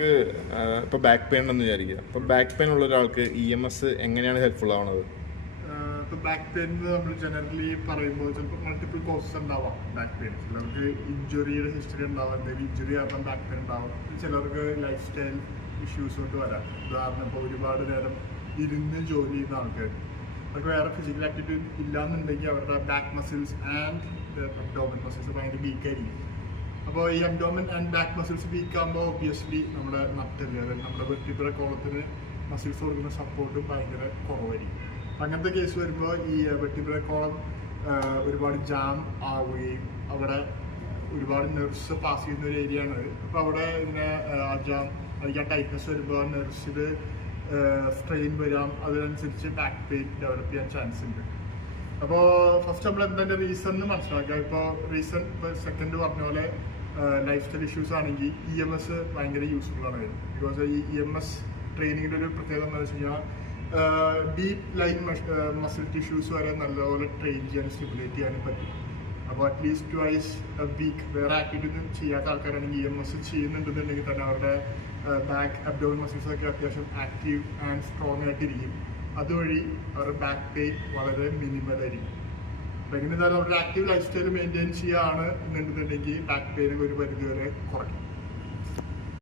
ഇപ്പോൾ back pain എന്ന് വിചാരിക്കുക. അപ്പോൾ ബാക്ക് പെയിൻ ഉള്ള ഒരാൾക്ക് EMS എങ്ങനെയാണ് ഹെൽപ്ഫുൾ ആവുന്നത്? ഇപ്പോൾ ബാക്ക് പെയിൻ നമ്മൾ ജനറലി പറയുമ്പോൾ ചിലപ്പോൾ മൾട്ടിപ്പിൾ കോസസ് ഉണ്ടാവാം ബാക്ക് പെയിൻ. ചിലർക്ക് ഇഞ്ചുറിയുടെ ഹിസ്റ്ററി ഉണ്ടാവാം, എന്തെങ്കിലും ഇഞ്ചുറി കാരണം ബാക്ക് പെയിൻ ഉണ്ടാവും. ചിലർക്ക് ലൈഫ് സ്റ്റൈൽ ഇഷ്യൂസ് കൊണ്ട് വരാം. ഉദാഹരണം ഇപ്പോൾ ഒരുപാട് നേരം ഇരുന്ന് ജോലി ചെയ്യുന്ന ആൾക്കാർ, അവർക്ക് വേറെ ഫിസിക്കൽ ആക്ടിവിറ്റി ഇല്ലാന്നുണ്ടെങ്കിൽ അവരുടെ back muscles and abdomen muscles ഭയങ്കര വീക്കായിരിക്കും. അപ്പോൾ ഈ abdomen and back muscles weak ആകുമ്പോൾ ഒബ്വിയസ്ലി നമ്മുടെ നട്ടല്, അതായത് നമ്മുടെ വെർട്ടിബ്രൽ കോളത്തിന് മസിൽസ് കൊടുക്കുന്ന സപ്പോർട്ടും ഭയങ്കര കുറവായിരിക്കും. അങ്ങനത്തെ കേസ് വരുമ്പോൾ ഈ വെർട്ടിബ്രൽ കോളം ഒരുപാട് ജാം ആവുകയും അവിടെ ഒരുപാട് നെർവ്സ് പാസ് ചെയ്യുന്ന ഒരു ഏരിയ ആണ്. അപ്പോൾ അവിടെ ഇങ്ങനെ ആ ജാം അല്ലെങ്കിൽ ആ ടൈറ്റ്നസ് വരുമ്പോൾ നെർവ്സിൽ സ്ട്രെയിൻ വരാം, അതിനനുസരിച്ച് ബാക്ക് പെയിൻ ഡെവലപ്പ് ചെയ്യാൻ ചാൻസ് ഉണ്ട്. അപ്പോൾ ഫസ്റ്റ് നമ്മൾ എന്തിൻ്റെ റീസൺ എന്ന് മനസ്സിലാക്കുക. ഇപ്പോൾ റീസൺ സെക്കൻഡ് പറഞ്ഞ പോലെ ലൈഫ് സ്റ്റൈൽ ഇഷ്യൂസ് ആണെങ്കിൽ EMS ഭയങ്കര യൂസ്ഫുൾ ആണ്. ബിക്കോസ് ഈ EMS ട്രെയിനിങ്ങിൻ്റെ ഒരു പ്രത്യേകത എന്താണെന്ന് വെച്ച് കഴിഞ്ഞാൽ ഡീപ്പ് ലൈൻ മസിൽ ടിഷ്യൂസ് വരെ നല്ലപോലെ ട്രെയിൻ ചെയ്യാനും സ്റ്റിമുലേറ്റ് ചെയ്യാനും പറ്റും. അപ്പോൾ അറ്റ്ലീസ്റ്റ് ട്വൈസ് എ വീക്ക് വേറെ ആക്ടിവിറ്റി ഒന്നും ചെയ്യാത്ത ആൾക്കാരാണെങ്കിൽ EMS ചെയ്യുന്നുണ്ടെന്നുണ്ടെങ്കിൽ തന്നെ അവരുടെ ബാക്ക് അബ്ഡോമൻ മസിൽസ് ഒക്കെ അത്യാവശ്യം ആക്റ്റീവ് ആൻഡ് സ്ട്രോങ് ആയിട്ടിരിക്കും. അതുവഴി അവരുടെ ബാക്ക് പെയിൻ വളരെ മിനിമലായിരിക്കും. അപ്പോൾ എങ്ങനെ അവരുടെ ആക്റ്റീവ് ലൈഫ് സ്റ്റൈൽ മെയിൻറ്റെയിൻ ചെയ്യുകയാണ് എന്നുണ്ടെന്നുണ്ടെങ്കിൽ ബാക്ക് പെയിൻ ഒരു പരിധി വരെ കുറയ്ക്കും.